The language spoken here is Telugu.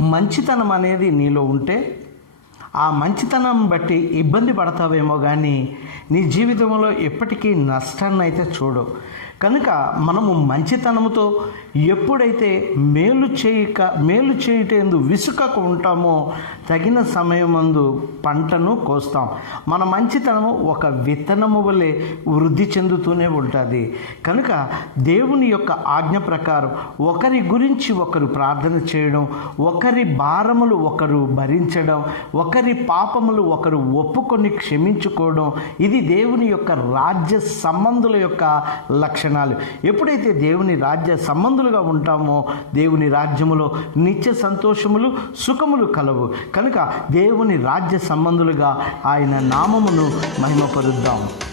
మంచితనం అనేది నీలో ఉంటే ఆ మంచితనం బట్టి ఇబ్బంది పడతావేమో కానీ నీ జీవితంలో ఎప్పటికీ నష్టాన్ని అయితే చూడవు. కనుక మనము మంచితనంతో ఎప్పుడైతే మేలు చేయటందు విసుకక ఉంటామో తగిన సమయమందు పంటను కోస్తాం. మన మంచితనము ఒక విత్తనము వలె వృద్ధి చెందుతూనే ఉంటుంది. కనుక దేవుని యొక్క ఆజ్ఞ ప్రకారం ఒకరి గురించి ఒకరు ప్రార్థన చేయడం, ఒకరి భారములు ఒకరు భరించడం, ఒకరి పాపములు ఒకరు ఒప్పుకొని క్షమించుకోవడం, ఇది దేవుని యొక్క రాజ్య సంబంధుల యొక్క లక్షణాలు. ఎప్పుడైతే దేవుని రాజ్య సంబంధులుగా ఉంటామో దేవుని రాజ్యములో నిత్య సంతోషములు సుఖములు కలవు. కనుక దేవుని రాజ్య సంబంధులుగా ఆయన నామమును మహిమపరుద్దాం.